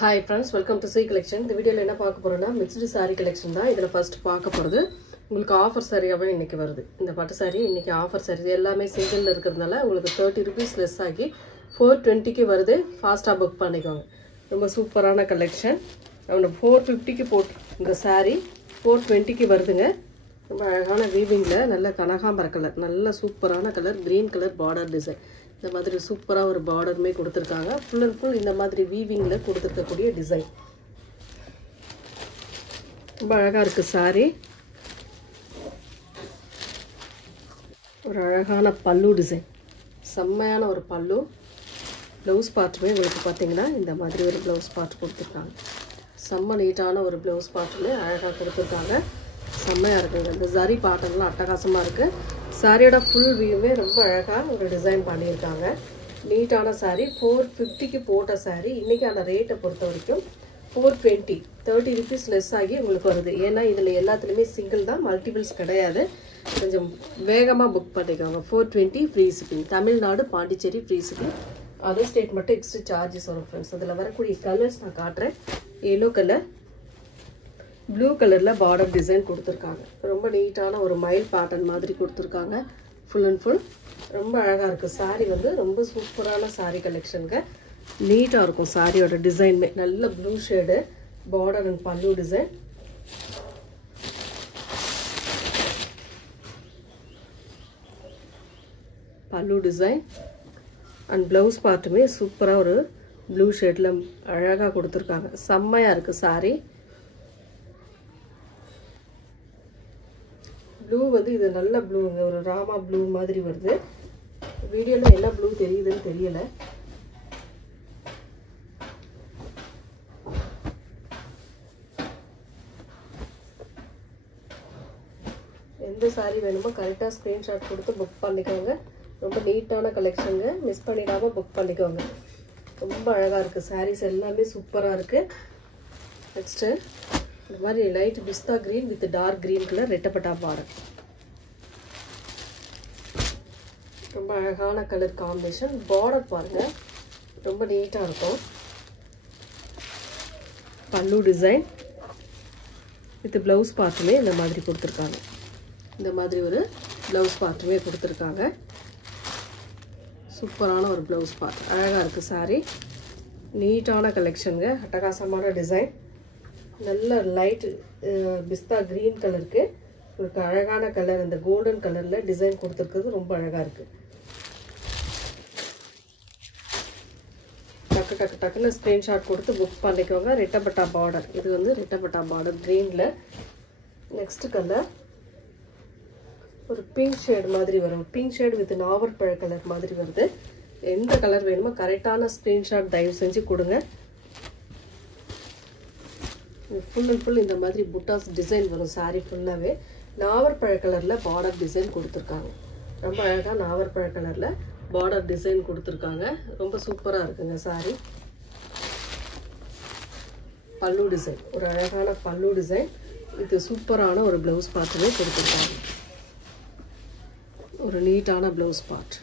Hi friends, welcome to C collection. இந்த வீடியோல என்ன பார்க்க போறோம்னா mixed saree collection தான். இதுல first பார்க்க போறது உங்களுக்கு ஆஃபர் சாரியாவே இன்னைக்கு வருது. இந்த பட்டு saree இன்னைக்கு ஆஃபர் saree எல்லாமே சிங்கிள்ல இருக்குறதுனால உங்களுக்கு 30 rupees less ஆகி 420 க்கு வருது. ஃபாஸ்டா புக் பண்ணிக்கோங்க. ரொம்ப சூப்பரான கலெக்ஷன். நம்ம 450 க்கு போட் இந்த saree 420 க்கு வருதுங்க. ரொம்ப அழகான வீவிங்ல நல்ல கனகாம்பர கலர், நல்ல சூப்பரான colour, green colour border design. இந்த மாதிரி சூப்பரா ஒரு borderமே கொடுத்திருக்காங்க. full and full இந்த மாதிரி வீவிங்ல கொடுத்திருக்க கூடிய டிசைன். ரொம்ப அழகா இருக்கு saree. ஒரு அழகான பல்லு டிசைன். செம்மையான ஒரு பல்லு. ப்ளவுஸ் பார்ட்மே உங்களுக்கு பாத்தீங்கன்னா இந்த மாதிரி ஒரு ப்ளவுஸ் பார்ட் கொடுத்திருக்காங்க. செம்ம நீட்டான ஒரு ப்ளவுஸ் பார்ட்மே அழகா கொடுத்திருக்காங்க. செம்மையா இருக்குங்க. இந்த ஜரி பாட்டன்லாம் அட்டகாசமா இருக்கு. சாரியோட ஃபுல் வியூவே ரொம்ப அழகா ஒரு டிசைன் பண்ணியிருக்காங்க. நீட்டான சாரி 450 க்கு போட்ட சாரி இன்னைக்கான ரேட்டை பொறுத்த வரைக்கும் 420 30 rupees லெஸ் ஆகி உங்களுக்கு வருது. ஏன்னா இதுல எல்லாத்துலயுமே சிங்கிள் தான், மல்டிபிள்ஸ் கிடையாது. கொஞ்சம் வேகமா புக் பண்ணிக்கோங்க. 420 free shipping. Tamil Nadu Pondicherry free shipping. Other state மட்டும் எக்ஸ்ட்ரா சார்ஜஸ் வரும் ஃப்ரெண்ட்ஸ். அதுல வரக்கூடிய கலர்ஸ் நான் காட்டுறேன். yellow கலர், ப்ளூ கலர்ல பார்டர் டிசைன் கொடுத்திருக்காங்க. ரொம்ப நீட்டான ஒரு மயில் பேட்டர்ன் மாதிரி கொடுத்திருக்காங்க. ஃபுல் அண்ட் ஃபுல் ரொம்ப அழகா இருக்கு. saree வந்து ரொம்ப சூப்பரான saree கலெக்ஷனுங்க. நீட்டா இருக்கும் சாரியோட டிசைன்மே. நல்ல ப்ளூ ஷேடு பார்டர் அண்ட் பல்லு டிசைன். பல்லு டிசைன் அண்ட் பிளவுஸ் பார்ட்டுமே சூப்பரா ஒரு ப்ளூ ஷேட்ல அழகா கொடுத்திருக்காங்க. செம்மையா இருக்கு saree. ப்ளூ வந்து இது நல்ல ப்ளூங்க, ஒரு ராமா ப்ளூ மாதிரி வருது. வீடியோல என்ன ப்ளூ தெரியுதுன்னு தெரியல. எந்த saree வேணுமோ கரெக்டா ஸ்கிரீன்ஷாட் கொடுத்து புக் பண்ணிக்கோங்க. ரொம்ப நீட்டான கலெக்ஷனுங்க. மிஸ் பண்ணிடாம புக் பண்ணிக்கோங்க. ரொம்ப அழகா இருக்கு. sarees எல்லாமே சூப்பரா இருக்கு. நெக்ஸ்ட் இந்த மாதிரி லைட் பிஸ்தா green with dark green colour ரெட்டப்பட்டா பார்டர். ரொம்ப அழகான கலர் காம்பினேஷன். பார்டர் பாருங்க, ரொம்ப நீட்டா இருக்கும். பல்லு டிசைன் வித் பிளவுஸ் பார்ட்டுமே இந்த மாதிரி கொடுத்திருக்காங்க. இந்த மாதிரி ஒரு பிளவுஸ் பார்ட்டுமே கொடுத்திருக்காங்க. சூப்பரான ஒரு பிளவுஸ் பார்ட். அழகா இருக்கு saree. நீட்டான கலெக்ஷனுங்க. அட்டகாசமான டிசைன். நல்ல லைட் பிஸ்தா கிரீன் கலருக்கு ஒரு அழகான கலர், அந்த கோல்டன் கலர்ல டிசைன் கொடுத்திருக்கிறது ரொம்ப அழகா இருக்கு. டக்கு டக்கு டக்குன்னு ஸ்கிரீன்ஷாட் கொடுத்து புக் பண்ணிக்கோங்க. ரெட்டப்பட்டா பார்டர். இது வந்து ரெட்டப்பட்டா பார்டர் கிரீன்ல. நெக்ஸ்ட் கலர் ஒரு பிங்க் ஷேட் மாதிரி வரும். பிங்க் ஷேட் வித் நாவற்பழ கலர் மாதிரி வருது. எந்த கலர் வேணுமோ கரெக்டான ஸ்கிரீன்ஷாட் தயவு செஞ்சு கொடுங்க. ஃபுல் அண்ட் ஃபுல் இந்த மாதிரி புட்டாஸ் டிசைன் வரும். saree ஃபுல்லாவே நாவற்பழ கலர்ல பார்டர் டிசைன் கொடுத்திருக்காங்க. ரொம்ப அழகா நாவற்பழ கலர்ல பார்டர் டிசைன் கொடுத்திருக்காங்க. ரொம்ப சூப்பரா இருக்குங்க saree. பல்லு டிசைன், ஒரு அழகான பல்லு டிசைன். இது சூப்பரான ஒரு பிளவுஸ் பார்ட்டுமே கொடுத்திருக்காங்க. ஒரு நீட்டான பிளவுஸ் பார்ட்.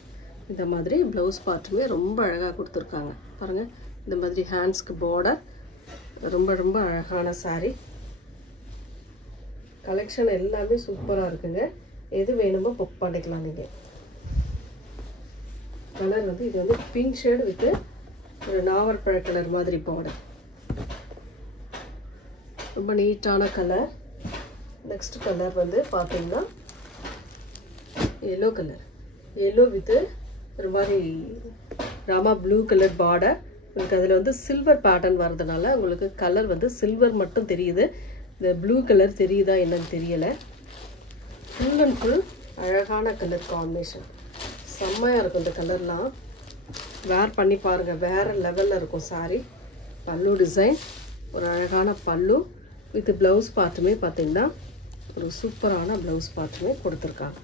இந்த மாதிரி பிளவுஸ் பார்ட்டுமே ரொம்ப அழகா கொடுத்திருக்காங்க. பாருங்க, இந்த மாதிரி ஹேண்ட்ஸ்க்கு பார்டர். ரொம்ப ரொம்ப அழகான saree. கலெக்ஷன் எல்லாமே சூப்பரா இருக்குங்க. எது வேணுமோ புக் பண்ணிக்கலாம் நீங்க. கலர் வந்து இது வந்து பிங்க் ஷேட் வித் ஒரு நாவற்பழ கலர் மாதிரி பார்டர். ரொம்ப நீட்டான கலர். நெக்ஸ்ட் கலர் வந்து பாத்தீங்கன்னா yellow கலர். yellow வித் ஒரு மாதிரி ராமா ப்ளூ கலர் பார்டர். உங்களுக்கு அதில் வந்து சில்வர் பேட்டர்ன் வரதுனால உங்களுக்கு கலர் வந்து சில்வர் மட்டும் தெரியுது. இந்த ப்ளூ கலர் தெரியுதா என்னன்னு தெரியல. ஃபுல் அண்ட் ஃபுல் அழகான கலர் காம்பினேஷன். செம்மையாக இருக்கும் இந்த கலர்லாம். வேர் பண்ணி பாருங்க, வேற லெவலில் இருக்கும் saree. பல்லு டிசைன், ஒரு அழகான பல்லு வித் பிளவுஸ் பார்ட்டுமே பார்த்தீங்கன்னா ஒரு சூப்பரான பிளவுஸ் பார்ட்டுமே கொடுத்துருக்காங்க.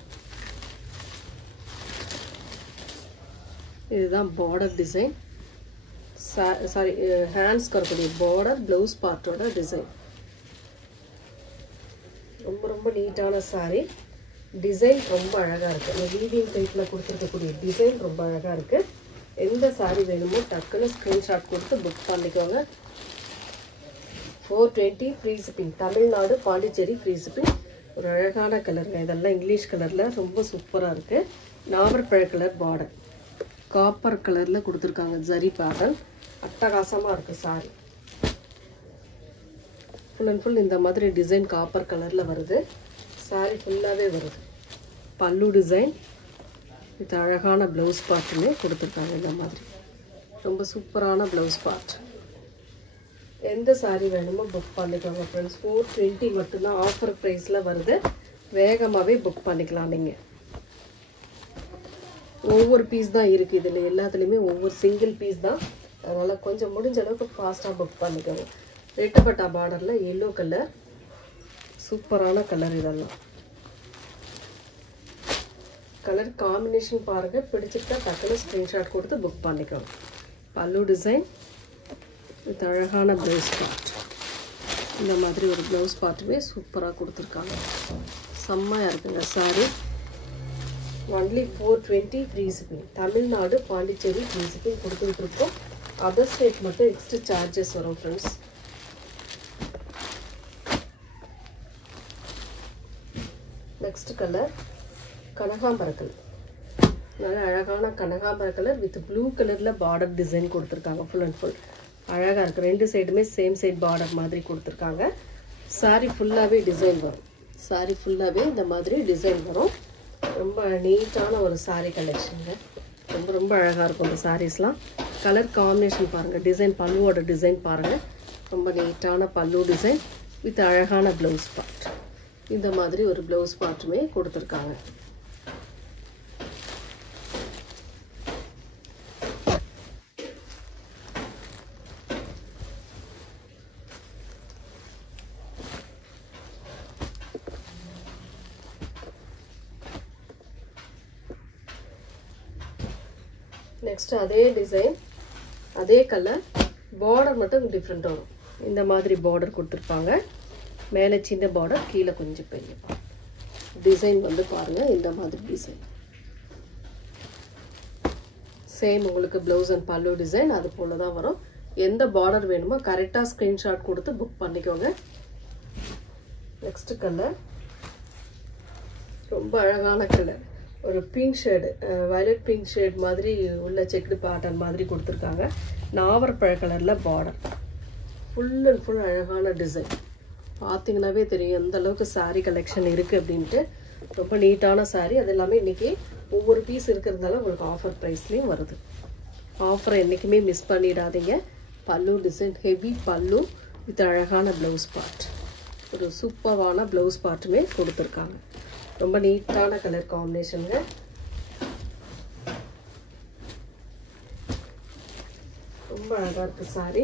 இதுதான் பார்டர் டிசைன். சாரி, ஹேண்ட்ஸ்க்கு வரக்கூடிய பார்டர் பிளவுஸ் பார்ட்டோட டிசைன். ரொம்ப ரொம்ப நீட்டான saree. டிசைன் ரொம்ப அழகா இருக்கு. இந்த வீவிங் டைப்ல கொடுத்துருக்கக்கூடிய டிசைன் ரொம்ப அழகா இருக்கு. எந்த saree வேணுமோ டக்குன்னு ஸ்கிரீன்ஷாட் கொடுத்து புக் பண்ணிக்கோங்க. 420 free shipping. Tamil Nadu Pondicherry free shipping. ஒரு அழகான கலருங்க. இதெல்லாம் இங்கிலீஷ் கலரில் ரொம்ப சூப்பராக இருக்குது. நாவற்பழ கலர் பார்டர், காப்பர் கலரில் கொடுத்துருக்காங்க. ஜரி பேட்டர்ன் அட்டகாசமாக இருக்குது சாரி. ஃபுல் அண்ட் ஃபுல் இந்த மாதிரி டிசைன் காப்பர் கலரில் வருது. சாரி ஃபுல்லாகவே வருது. பல்லு டிசைன் இது அழகான ப்ளவுஸ் பார்ட்டுமே கொடுத்துருக்காங்க. இந்த மாதிரி ரொம்ப சூப்பரான ப்ளவுஸ் பார்ட். எந்த சாரீ வேணுமோ புக் பண்ணிக்கோங்க ஃப்ரெண்ட்ஸ். 420 மட்டும்தான் ஆஃபர் ப்ரைஸில் வருது. வேகமாகவே புக் பண்ணிக்கலாம் நீங்கள். ஒவ்வொரு பீஸ் தான் இருக்குது இதில். எல்லாத்துலேயுமே ஒவ்வொரு சிங்கிள் பீஸ் தான். அதனால் கொஞ்சம் முடிஞ்ச அளவுக்கு ஃபாஸ்ட்டாக புக் பண்ணிக்கோங்க. ரெட்டப்பட்டா பார்டரில் எல்லோ கலர், சூப்பரான கலர். இதெல்லாம் கலர் காம்பினேஷன் பாருங்கள். பிடிச்சிட்டா டக்குனு ஸ்க்ரீன்ஷாட் கொடுத்து புக் பண்ணிக்கோங்க. பல்லு டிசைன் இது அழகான ப்ளவுஸ் பார்ட். இந்த மாதிரி ஒரு ப்ளவுஸ் பார்ட்டுமே சூப்பராக கொடுத்துருக்காங்க. செம்மையாக இருக்குங்க sari. Only 420 free shipping. Tamil Nadu Pondicherry free shipping கொடுத்துட்ருக்கோம். அதர் ஸ்டேட் மட்டும் எக்ஸ்ட்ரா சார்ஜஸ் வரும் ஃப்ரெண்ட்ஸ். நெக்ஸ்ட் கலர் கனகாம்பர கலர். நல்ல அழகான கனகாம்பர கலர் வித் ப்ளூ கலரில் பார்டர் டிசைன் கொடுத்துருக்காங்க. ஃபுல் அண்ட் ஃபுல் அழகாக இருக்குது. ரெண்டு சைடுமே சேம் சைட் பார்டர் மாதிரி கொடுத்துருக்காங்க. சாரி ஃபுல்லாகவே டிசைன் வரும். சாரி ஃபுல்லாகவே இந்த மாதிரி டிசைன் வரும். ரொம்ப நீட்டான ஒரு சாரீ கலெக்ஷனுங்க. ரொம்ப ரொம்ப அழகாக இருக்கும் இந்த சாரீஸ்லாம். கலர் காம்பினேஷன் பாருங்கள். டிசைன் பல்லுவோட டிசைன் பாருங்கள். ரொம்ப நீட்டான பல்லு டிசைன் வித் அழகான ப்ளவுஸ் பார்ட். இந்த மாதிரி ஒரு ப்ளவுஸ் பார்ட்டுமே கொடுத்துருக்காங்க. நெக்ஸ்ட் அதே டிசைன் அதே கலர், பார்டர் மட்டும் டிஃப்ரெண்ட் வரும். இந்த மாதிரி பார்டர் கொடுத்துருப்பாங்க. மேலே சின்ன பார்டர், கீழே கொஞ்சம் பெரிய பார்டர். டிசைன் வந்து பாருங்கள். இந்த மாதிரி டிசைன் சேம் உங்களுக்கு ப்ளவுஸ் அண்ட் பல்லு டிசைன் அது போல தான் வரும். எந்த பார்டர் வேணுமோ கரெக்டாக ஸ்க்ரீன்ஷாட் கொடுத்து புக் பண்ணிக்கோங்க. நெக்ஸ்ட் கலர் ரொம்ப அழகான கலர். ஒரு pink shade, violet pink shade மாதிரி உள்ள செக்குடு பேட்டர்ன் மாதிரி கொடுத்துருக்காங்க. நாவற்பழ கலரில் பார்டர். ஃபுல் அண்ட் ஃபுல் அழகான டிசைன். பார்த்தீங்கன்னாவே தெரியும் எந்த அளவுக்கு சாரீ கலெக்ஷன் இருக்குது அப்படின்ட்டு. ரொம்ப நீட்டான சாரீ. அது எல்லாமே இன்றைக்கி ஒவ்வொரு பீஸ் இருக்கிறதுனால உங்களுக்கு ஆஃபர் ப்ரைஸ்லேயும் வருது. ஆஃபரை என்றைக்குமே மிஸ் பண்ணிடாதீங்க. பல்லு டிசைன் ஹெவி பல்லு வித் அழகான ப்ளவுஸ் பார்ட். ஒரு சூப்பரான ப்ளவுஸ் பார்ட்டுமே கொடுத்துருக்காங்க. ரொம்ப நீட்டான கலர் காம்பினேஷனுங்க. ரொம்ப அழகாக இருக்குது சாரி.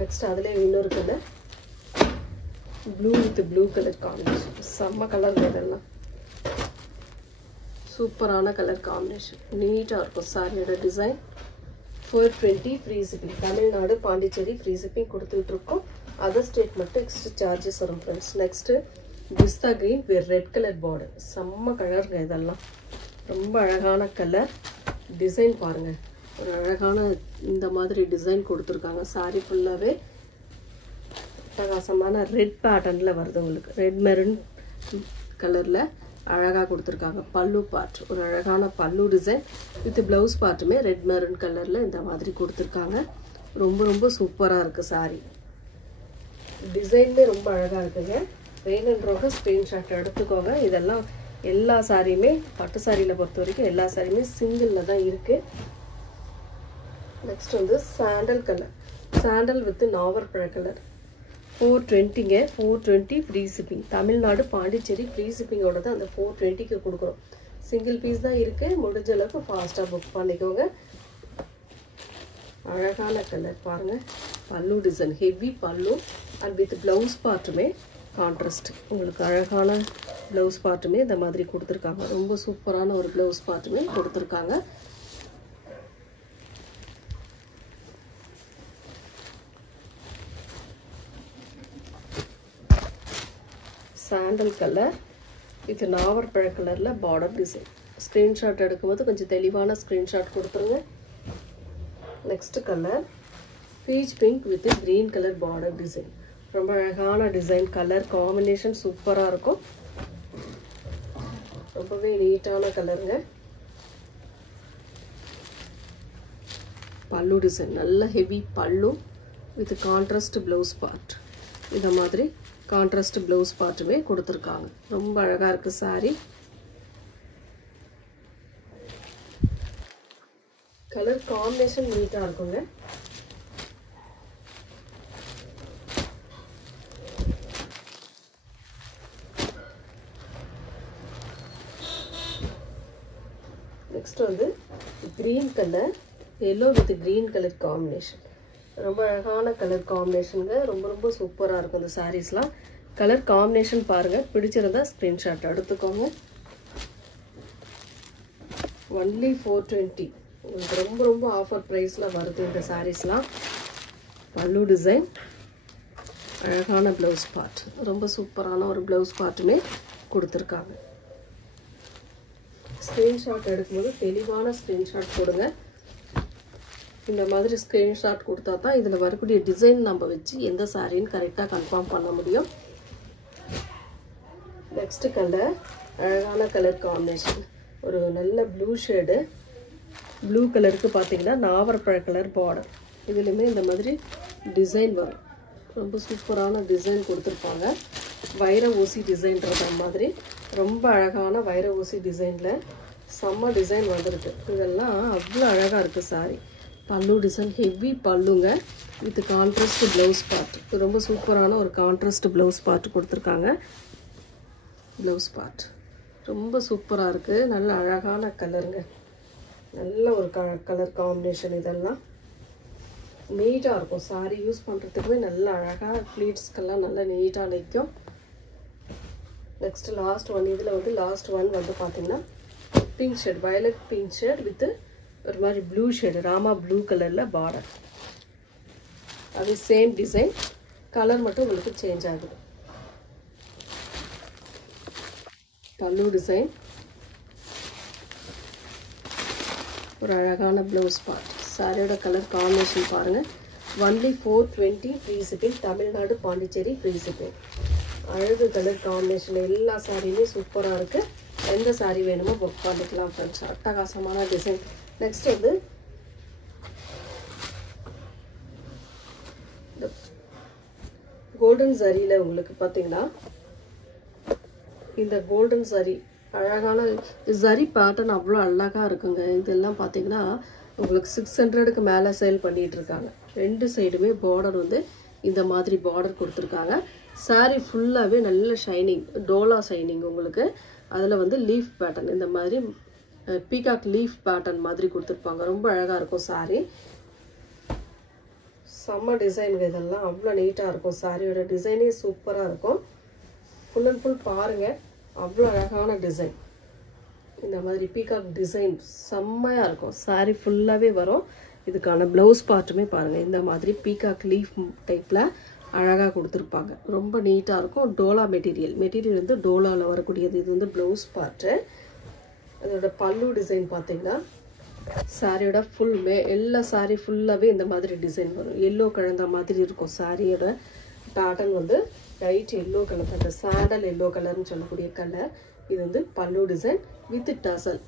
நெக்ஸ்ட் அதில் இன்னொரு colour blue with blue colour combination. செம்ம கலர். இதெல்லாம் சூப்பரான கலர் காம்பினேஷன். நீட்டாக இருக்கும் சாரியோட design. 420 free shipping. Tamil Nadu Pondicherry free shipping கொடுத்துட்ருக்கோம். அதர் ஸ்டேட் மட்டும் எக்ஸ்ட்ரா சார்ஜஸ் வரும் ஃப்ரெண்ட்ஸ். நெக்ஸ்ட்டு பிஸ்தா green with red colour border. செம்ம கலருங்க இதெல்லாம். ரொம்ப அழகான கலர். டிசைன் பாருங்கள். ஒரு அழகான இந்த மாதிரி டிசைன் கொடுத்துருக்காங்க. சாரி ஃபுல்லாகவே அட்டகாசமான ரெட் பேட்டர்னில் வருது உங்களுக்கு. ரெட் மெரூன் கலரில் அழகாக கொடுத்துருக்காங்க. பல்லு பார்ட் ஒரு அழகான பல்லு டிசைன் வித் ப்ளவுஸ் பார்ட்டுமே ரெட் மெரூன் கலரில் இந்த மாதிரி கொடுத்துருக்காங்க. ரொம்ப ரொம்ப சூப்பராக இருக்குது சாரி. டிசைன்மே ரொம்ப அழகாக இருக்குங்க. வேணுன்றவங்க ஸ்க்ரீன்ஷாட் எடுத்துக்கோங்க. இதெல்லாம் எல்லா சாரியுமே பட்டு சாரியில் பொறுத்த வரைக்கும் எல்லா சாரியுமே சிங்கிளில் தான் இருக்குது. நெக்ஸ்ட் வந்து சாண்டல் கலர். சாண்டல் வித் நாவற்பழ கலர். 420ங்க. 420 free shipping. Tamil Nadu Pondicherry free ஷிப்பிங்கோட தான் அந்த 420க்கு கொடுக்குறோம். சிங்கிள் பீஸ் தான் இருக்குது. முடிஞ்ச அளவுக்கு ஃபாஸ்ட்டாக புக் பண்ணிக்கோங்க. அழகான கலர் பாருங்கள். பல்லு டிசைன் ஹெவி பல்லு அண்ட் வித் ப்ளவுஸ் பார்ட்டுமே கான்ட்ராஸ்ட். உங்களுக்கு அழகான ப்ளவுஸ் பார்ட்டுமே இந்த மாதிரி கொடுத்துருக்காங்க. ரொம்ப சூப்பரான ஒரு ப்ளவுஸ் பார்ட்டுமே கொடுத்துருக்காங்க. சாண்டல் கலர் வித் நாவற்பழ கலரில் பார்டர் டிசைன். ஸ்க்ரீன்ஷாட் எடுக்கும்போது கொஞ்சம் தெளிவான ஸ்க்ரீன்ஷாட் கொடுத்துருங்க. Next color peach pink with a green color border design. ரொம்ப அழகான டிசைன், கலர் காம்பினேஷன் சூப்பரா இருக்கும். ரொம்பவே நீட்டான கலருங்க. பல்லு டிசைன் நல்ல ஹெவி பல்லு with contrast blouse part. இந்த மாதிரி contrast blouse பார்ட்டுமே கொடுத்திருக்காங்க. ரொம்ப அழகா இருக்கு saree. கலர் காம்பினேஷன் நீட்டா இருக்குங்க. நெக்ஸ்ட் வந்து green color, yellow with green color combination. ரொம்ப அழகான கலர் காம்பினேஷன்ங்க. ரொம்ப சூப்பரா இருக்கும் இந்த சாரீஸ்லாம். கலர் காம்பினேஷன் பாருங்க, பிடிச்சிருந்தா ஸ்கிரீன்ஷாட் எடுத்துக்கோங்க. only 420. உங்களுக்கு ரொம்ப ஆஃபர் பிரைஸ்ல வருது இந்த சாரீஸ்லாம். பல்லு டிசைன், அழகான ப்ளவுஸ் பார்ட், ரொம்ப சூப்பரான ஒரு ப்ளவுஸ் பார்ட்டுமே கொடுத்துருக்காங்க. ஸ்கிரீன்ஷாட் எடுக்கும்போது தெளிவான ஸ்கிரீன்ஷாட் போடுங்க. இந்த மாதிரி ஸ்கிரீன்ஷாட் கொடுத்தா தான் இதில் வரக்கூடிய டிசைன் நம்ம வச்சு எந்த சாரின்னு கரெக்டாக கன்ஃபார்ம் பண்ண முடியும். நெக்ஸ்ட் கலர் அழகான கலர் காம்பினேஷன், ஒரு நல்ல ப்ளூ ஷேடு. ப்ளூ கலருக்கு பார்த்தீங்கன்னா நாவற்பழ கலர் பார்டர். இதுலேயுமே இந்த மாதிரி டிசைன் வரும். ரொம்ப சூப்பரான டிசைன் கொடுத்துருப்பாங்க. வைர ஊசி டிசைன்றது மாதிரி ரொம்ப அழகான வைர ஊசி டிசைனில் செம்ம டிசைன் வந்துருக்கு. இதெல்லாம் அவ்வளோ அழகாக இருக்குது சாரி. பல்லு டிசைன் ஹெவி பல்லுங்க வித் கான்ட்ராஸ்ட் ப்ளவுஸ் பார்ட். ரொம்ப சூப்பரான ஒரு கான்ட்ராஸ்ட் ப்ளவுஸ் பார்ட் கொடுத்துருக்காங்க. ப்ளவுஸ் பார்ட் ரொம்ப சூப்பராக இருக்குது. நல்ல அழகான கலருங்க. நல்ல ஒரு கலர் காம்பினேஷன். இதெல்லாம் நீட்டாக இருக்கும். சாரி யூஸ் பண்ணுறதுக்குமே நல்ல அழகாக ஃப்ளீட்ஸ்க்கெல்லாம் நல்லா நீட்டாக நிற்கும். Next last one. இதில் வந்து லாஸ்ட் ஒன் வந்து பார்த்தீங்கன்னா pink shade, violet pink shade with ஒரு மாதிரி ப்ளூ ஷேடு, ராமா ப்ளூ கலரில் பார்டர். அது சேம் டிசைன், கலர் மட்டும் உங்களுக்கு சேஞ்ச் ஆகுது. பல்லு டிசைன், ஒரு அழகான ப்ளவுஸ் பார்ட். சாரியோட கலர் காம்பினேஷன் பாருங்கள். only 420 free shipping. Tamil Nadu Pondicherry free shipping. அழகு கலர் காம்பினேஷன். எல்லா சாரியுமே சூப்பராக இருக்குது. எந்த சாரி வேணுமோ புக் பண்ணிக்கலாம் ஃப்ரெண்ட்ஸ். அட்டகாசமான டிசைன். நெக்ஸ்ட் வந்து கோல்டன் சாரியில் உங்களுக்கு பார்த்தீங்கன்னா இந்த கோல்டன் சாரி அழகான சரி பேட்டர்ன் அவ்வளோ அழகாக இருக்குங்க. இதெல்லாம் பார்த்தீங்கன்னா உங்களுக்கு 600க்கு மேலே சேல் பண்ணிட்டு இருக்காங்க. ரெண்டு சைடுமே பார்டர் வந்து இந்த மாதிரி பார்டர் கொடுத்துருக்காங்க. சாரி ஃபுல்லாகவே நல்ல ஷைனிங், டோலா ஷைனிங் உங்களுக்கு. அதில் வந்து லீஃப் பேட்டர்ன், இந்த மாதிரி பீகாக் லீஃப் பேட்டர்ன் மாதிரி கொடுத்துருப்பாங்க. ரொம்ப அழகாக இருக்கும் சாரி. செம்ம டிசைனுங்க. இதெல்லாம் அவ்வளோ நீட்டாக இருக்கும். சாரியோட டிசைனே சூப்பராக இருக்கும். ஃபுல் அண்ட் ஃபுல் பாருங்கள், அவ்வளோ அழகான டிசைன். இந்த மாதிரி பீகாக் டிசைன் செம்மையாக இருக்கும். சாரி ஃபுல்லாகவே வரும். இதுக்கான ப்ளவுஸ் பார்ட்டுமே பாருங்கள். இந்த மாதிரி பீகாக் லீஃப் டைப்பில் அழகாக கொடுத்துருப்பாங்க. ரொம்ப நீட்டாக இருக்கும். டோலா மெட்டீரியல் வந்து டோலாவில் வரக்கூடியது. இது வந்து ப்ளவுஸ் பார்ட்டு. அதோட பல்லு டிசைன் பார்த்தீங்கன்னா சாரியோட எல்லா சாரி ஃபுல்லாகவே இந்த மாதிரி டிசைன் வரும். எல்லோ கலந்த மாதிரி இருக்கும். சாரியோட பேட்டர்ன் வந்து லைட் எல்லோ கலர், அந்த சாண்டல் எல்லோ கலர்னு சொல்லக்கூடிய கலர். இது வந்து பல்லு டிசைன் வித் டசல்.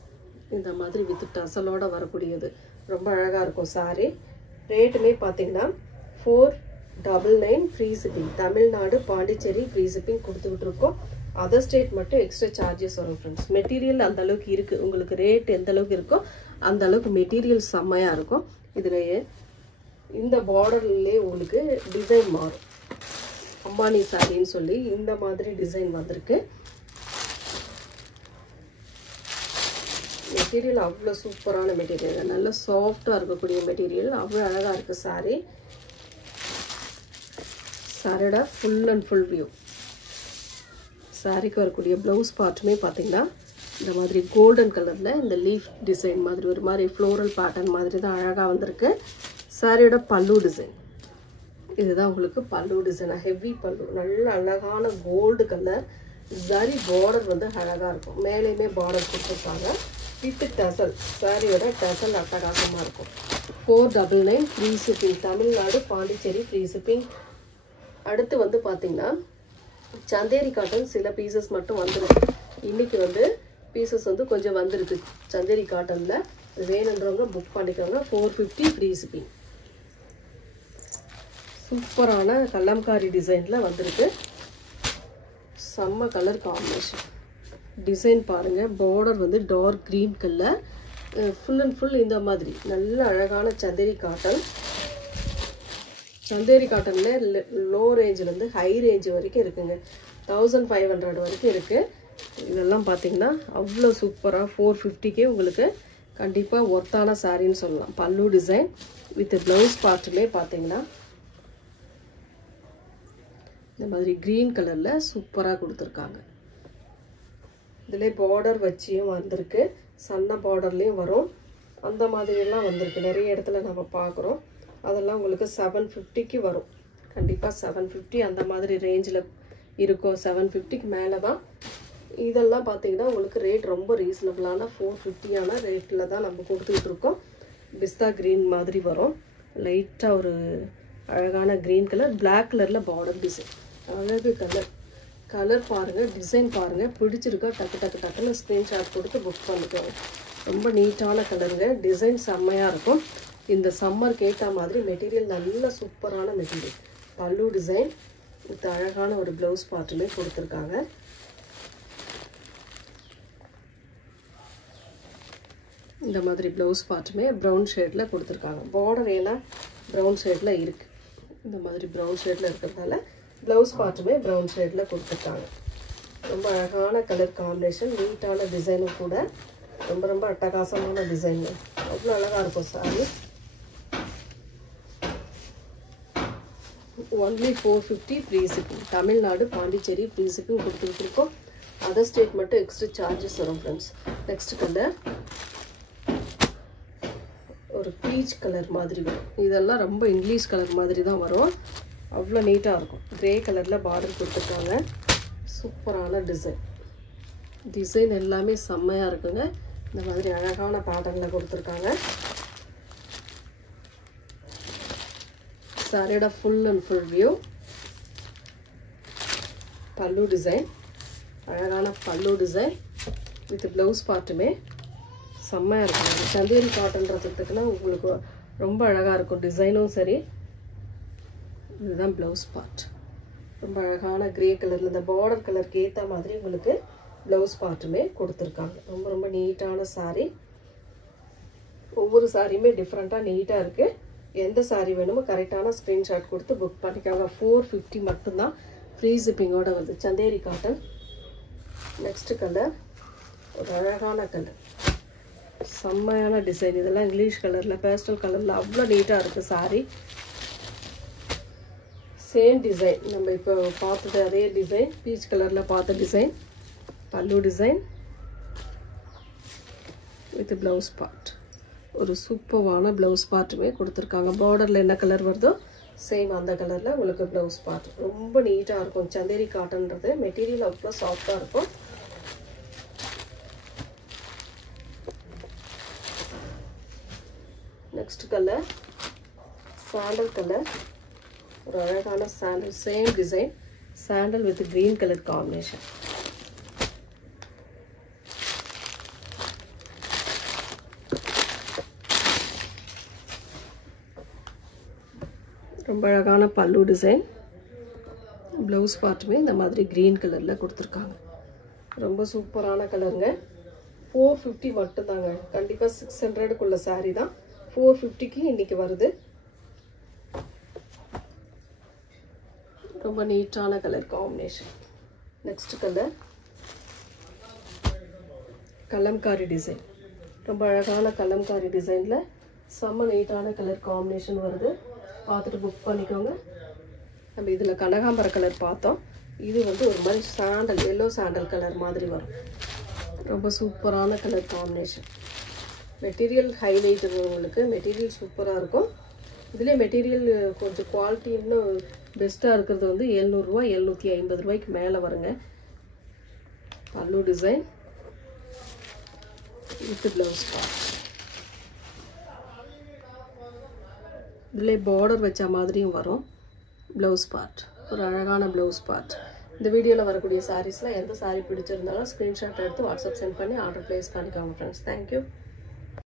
இந்த மாதிரி வித் டசலோட வரக்கூடியது. ரொம்ப அழகாக இருக்கும் சாரி. ரேட்டுமே பார்த்தீங்கன்னா 499 free shipping. Tamil Nadu Pondicherry free shipping கொடுத்துக்கிட்டு இருக்கோம். அதர் ஸ்டேட் மட்டும் எக்ஸ்ட்ரா சார்ஜஸ் வரும் ஃப்ரெண்ட்ஸ். மெட்டீரியல் அந்த அளவுக்கு இருக்குது. உங்களுக்கு ரேட் எந்த அளவுக்கு இருக்கோ அந்த அளவுக்கு மெட்டீரியல் செம்மையாக இருக்கும். இதுலேயே இந்த பார்டர்லேயே உங்களுக்கு டிசைன் மாறும். அம்பானி சாரின்னு சொல்லி இந்த மாதிரி டிசைன் வந்திருக்கு. மெட்டீரியல் அவ்வளோ சூப்பரான மெட்டீரியல், நல்ல சாஃப்டாக இருக்கக்கூடிய மெட்டீரியல். அவ்வளோ அழகாக இருக்குது சாரி. சாரியோட ஃபுல் அண்ட் ஃபுல் வியூ. சாரிக்கு வரக்கூடிய ப்ளவுஸ் பார்ட்டுமே பார்த்தீங்கன்னா இந்த மாதிரி கோல்டன் கலரில் இந்த லீஃப் டிசைன் மாதிரி ஒரு மாதிரி ஃப்ளோரல் பேட்டர்ன் மாதிரி தான் அழகாக வந்திருக்கு. சாரியோட பல்லு டிசைன் இதுதான் உங்களுக்கு பல்லு டிசைன். ஹெவி பல்லு, நல்ல அழகான கோல்டு கலர். சரி பார்டர் வந்து அழகாக இருக்கும். மேலேயுமே பார்டர் கொடுத்துருப்பாங்க வித் டசல். சாரியோட டசல் அட்டகாசமாக இருக்கும். 499 free shipping. Tamil Nadu Pondicherry free shipping. அடுத்து வந்து பார்த்தீங்கன்னா சந்தேரி காட்டன் சில பீசஸ் மட்டும் வந்துருக்கு. இன்னைக்கு வந்து பீசஸ் வந்து கொஞ்சம் வந்திருக்கு சந்தேரி காட்டனில். வேணுன்றவங்க புக் பண்ணிக்கோங்க. 450 ஃப்ரீ ஷிப்பிங். சூப்பரான கல்லம்காரி டிசைனில் வந்திருக்கு. செம்ம கலர் காம்பினேஷன். டிசைன் பாருங்கள். பார்டர் வந்து dark green colour. Full and full இந்த மாதிரி நல்ல அழகான சந்தேரி காட்டன். சந்தேரி காட்டனில் லோ ரேஞ்சிலேருந்து ஹை ரேஞ்ச் வரைக்கும் இருக்குங்க. 1500 வரைக்கும் இருக்குது. இதெல்லாம் பார்த்தீங்கன்னா அவ்வளோ சூப்பராக 450க்கே உங்களுக்கு கண்டிப்பாக ஒர்த்தான சாரின்னு சொல்லலாம். பல்லு டிசைன் வித் ப்ளவுஸ் பார்ட்டுமே பார்த்தீங்கன்னா இந்த மாதிரி க்ரீன் கலரில் சூப்பராக கொடுத்துருக்காங்க. இதில் பார்டர் வச்சியும் வந்திருக்கு. சன்ன பார்டர்லேயும் வரும். அந்த மாதிரியெல்லாம் வந்திருக்கு. நிறைய இடத்துல நம்ம பார்க்குறோம். அதெல்லாம் உங்களுக்கு 750க்கு வரும். கண்டிப்பாக 750 அந்த மாதிரி ரேஞ்சில் இருக்கும். 750க்கு மேலே தான். இதெல்லாம் பார்த்தீங்கன்னா உங்களுக்கு ரேட் ரொம்ப ரீசனபிளான 450 ரேட்டில் தான் நம்ம கொடுத்துக்கிட்டு இருக்கோம். பிஸ்தா க்ரீன் மாதிரி வரும். லைட்டாக ஒரு அழகான க்ரீன் கலர், பிளாக் கலரில் பார்டர் டிசைன். அழகு கலர். கலர் பாருங்கள், டிசைன் பாருங்கள். பிடிச்சிருக்கா டக்குன்னு ஸ்க்ரீன்ஷாட் கொடுத்து புக் பண்ணிக்கோங்க. ரொம்ப நீட்டான கலருங்க. டிசைன் செம்மையாக இருக்கும். இந்த சம்மருக்கு ஏற்ற மாதிரி மெட்டீரியல் நல்ல சூப்பரான மெட்டீரியல். பல்லு டிசைன் வித் அழகான ஒரு ப்ளவுஸ் பார்ட்டுமே கொடுத்துருக்காங்க. இந்த மாதிரி ப்ளவுஸ் பார்ட்டுமே ப்ரௌன் ஷேடில் கொடுத்துருக்காங்க. பார்டர் ஏன்னா ப்ரௌன் ஷேடில் இருக்குது. இந்த மாதிரி ப்ரௌன் ஷேடில் இருக்கிறதால ப்ளவுஸ் பார்ட்டுமே ப்ரௌன் ஷேடில் கொடுத்துருக்காங்க. ரொம்ப அழகான கலர் காம்பினேஷன். நீட்டான டிசைனும் கூட. ரொம்ப ரொம்ப அட்டகாசமான டிசைன். அவ்வளோ அழகாக இருக்கும் sorry. Only 450 free shipping. Tamil Nadu Pondicherry free shipping கொடுத்துட்டு இருக்கோம். அதர் ஸ்டேட் மட்டும் எக்ஸ்ட்ரா சார்ஜஸ் வரும் ஃப்ரெண்ட்ஸ். நெக்ஸ்ட் கலர் ஒரு பீச் கலர் மாதிரி வரும். இதெல்லாம் ரொம்ப இங்கிலீஷ் கலர் மாதிரி தான் வரும். அவ்வளோ நீட்டாக இருக்கும். கிரே கலரில் பார்டர் கொடுத்துருக்காங்க. சூப்பரான டிசைன். டிசைன் எல்லாமே செம்மையாக இருக்குங்க. இந்த மாதிரி அழகான பேட்டர்னில் கொடுத்துருக்காங்க. சாரியோட ஃபுல் அண்ட் ஃபுல் வியூ. பல்லு டிசைன். அழகான பல்லு டிசைன் வித் ப்ளவுஸ் பார்ட்டுமே செம்மையாக இருக்கும். சந்தேரி காட்டன்றதுக்குன்னா உங்களுக்கு ரொம்ப அழகாக இருக்கும். டிசைனும் சரி. இதுதான் ப்ளவுஸ் பார்ட். ரொம்ப அழகான கிரே கலரில் இந்த பார்டர் கலருக்கு ஏற்ற மாதிரி உங்களுக்கு ப்ளவுஸ் பார்ட்டுமே கொடுத்துருக்காங்க. ரொம்ப ரொம்ப நீட்டான சாரீ. ஒவ்வொரு சாரியுமே டிஃப்ரெண்ட்டாக நீட்டாக இருக்குது. எந்த சாரீ வேணுமோ கரெக்டான ஸ்க்ரீன்ஷாட் கொடுத்து புக் பண்ணிக்காங்க. 450 மட்டும்தான் ஃப்ரீ ஷிப்பிங்கோட வருது. சந்தேரி காட்டன். நெக்ஸ்ட் கலர் ஒரு அழகான கலர். செம்மையான டிசைன். இதெல்லாம் இங்கிலீஷ் கலரில் பேஸ்டல் கலரில் அவ்வளோ நீட்டாக இருக்குது சாரீ. சேம் டிசைன் நம்ம இப்போ பார்த்தது அதே டிசைன். பீச் கலரில் பார்த்த டிசைன். பல்லு டிசைன் வித் ப்ளவுஸ் பார்ட். ஒரு சூப்பரான ப்ளவுஸ் பார்ட்டுமே கொடுத்துருக்காங்க. பார்டரில் என்ன கலர் வருதோ சேம் அந்த கலரில் உங்களுக்கு ப்ளவுஸ் பார்ட். ரொம்ப நீட்டாக இருக்கும். சந்தேரி காட்டன்றது மெட்டீரியல் அவ்வளோ சாஃப்டாக இருக்கும். Next colour sandal colour. ஒரு அழகான sandal. Same design. Sandal with green colour combination. ரொம்ப அழகான பல்லு டிசைன். ப்ளவுஸ் பார்ட்டுமே இந்த மாதிரி கிரீன் கலரில் கொடுத்துருக்காங்க. ரொம்ப சூப்பரான கலருங்க. 450 மட்டும்தாங்க. கண்டிப்பாக 600க்குள்ள சாரீ தான். 450க்கு இன்னைக்கு வருது. ரொம்ப நீட்டான colour combination. Next colour Kalamkari design. ரொம்ப அழகான கலம்காரி டிசைனில் செம்ம நீட்டான கலர் காம்பினேஷன் வருது. பார்த்துட்டு புக் பண்ணிக்கோங்க. நம்ம இதில் கனகாம்பர கலர் பார்த்தோம். இது வந்து ஒரு மாதிரி சாண்டல், எல்லோ சாண்டல் கலர் மாதிரி வரும். ரொம்ப சூப்பரான கலர் காம்பினேஷன். மெட்டீரியல் ஹைலைட் உங்களுக்கு. மெட்டீரியல் சூப்பராக இருக்கும். இதிலே மெட்டீரியல் கொஞ்சம் குவாலிட்டி இன்னும் பெஸ்ட்டாக இருக்கிறது வந்து 700 ரூபா 750 ரூபாய்க்கு மேலே வருங்க. பல்லு டிசைன் வித் ப்ளவுஸ் பார்ட். இதிலே பார்டர் வச்ச மாதிரியும் வரும் ப்ளவுஸ் பார்ட். ஒரு அழகான ப்ளவுஸ் பார்ட். இந்த வீடியோவில் வரக்கூடிய சாரீஸில் எந்த சாரீ பிடிச்சிருந்தாலும் ஸ்க்ரீன்ஷாட் எடுத்து வாட்ஸ்அப் சென்ட் பண்ணி ஆர்டர் ப்ளேஸ் பண்ணிக்கோங்க ஃப்ரெண்ட்ஸ். தேங்க்யூ.